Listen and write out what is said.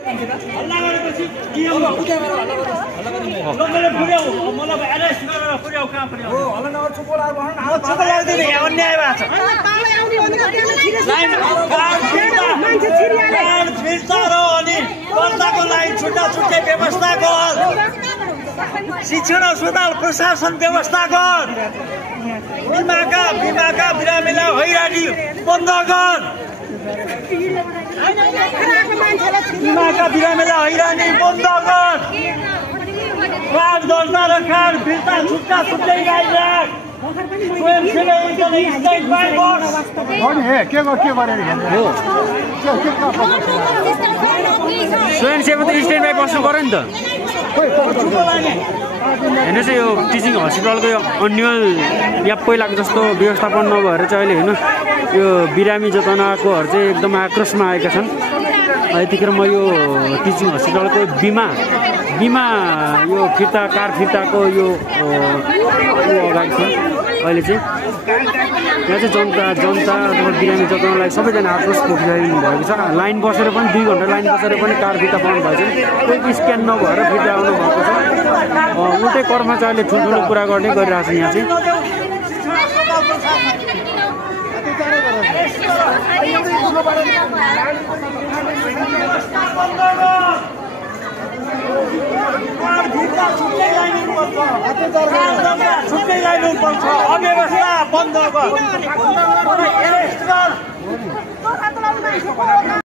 हल्ला गरेपछि के हो मैले पुर्याउ मलाई एरेस्ट गरेर पुर्याउ कहाँ पुर्याउ हो हल्ला नगर चुप लाग भन्न न चुप लाग्दैन यहाँ अन्याय भएको छ तालै आउने भन्दा लाइन मान्छे छिरिहाले फिल्टर हो अनि जनताको लागि छुट्टा छुट्टै व्यवस्था गर शिक्षण अस्पताल प्रशासन व्यवस्था गर बिमाका बिरामीलाई हैरानी बन्द गर बिमाका बिरामीलाई हैरानी बन्द गर कार्ड दर्ता र कार्ड फिर्ता छुट्टा छुट्टै गाइडलाइन स्वयंसेवक त स्ट्यान्ड बाई बस्नु पर्यो नि त हेर्नुहोस् यो टिचिङ हस्पिटलको यो एनुअल या पहिलाको जस्तो व्यवस्थापन नभएर चाहिँ अहिले हेर्नु यो बिरामी जतनाकोहरू चाहिँ एकदम आक्रोशमा आएका छन्। यतिखेर म यो टिचिङ हस्पिटलको बिमा यो फिर्ता कार फिर्ताको यो अगाडि छ। अहिले चाहिँ यहाँ चाहिँ जनता अथवा बिरामी जताउनलाई सबैजना आक्रोश पोखिरहेको भएको छ। लाइन बसेर पनि 2 घन्टा लाइन बसेर पनि कार फिर्ता पाउनु भएको छ। कोही स्क्यान नभएर फिर्ता आउनु भएको छ। उल्टै कर्मचारीले ठुल्ठुलो कुरा गर्ने गरिरहेको छ। यहाँ चाहिँ छुट्टै लाइनुपर्छ अव्यवस्था बन्द गर।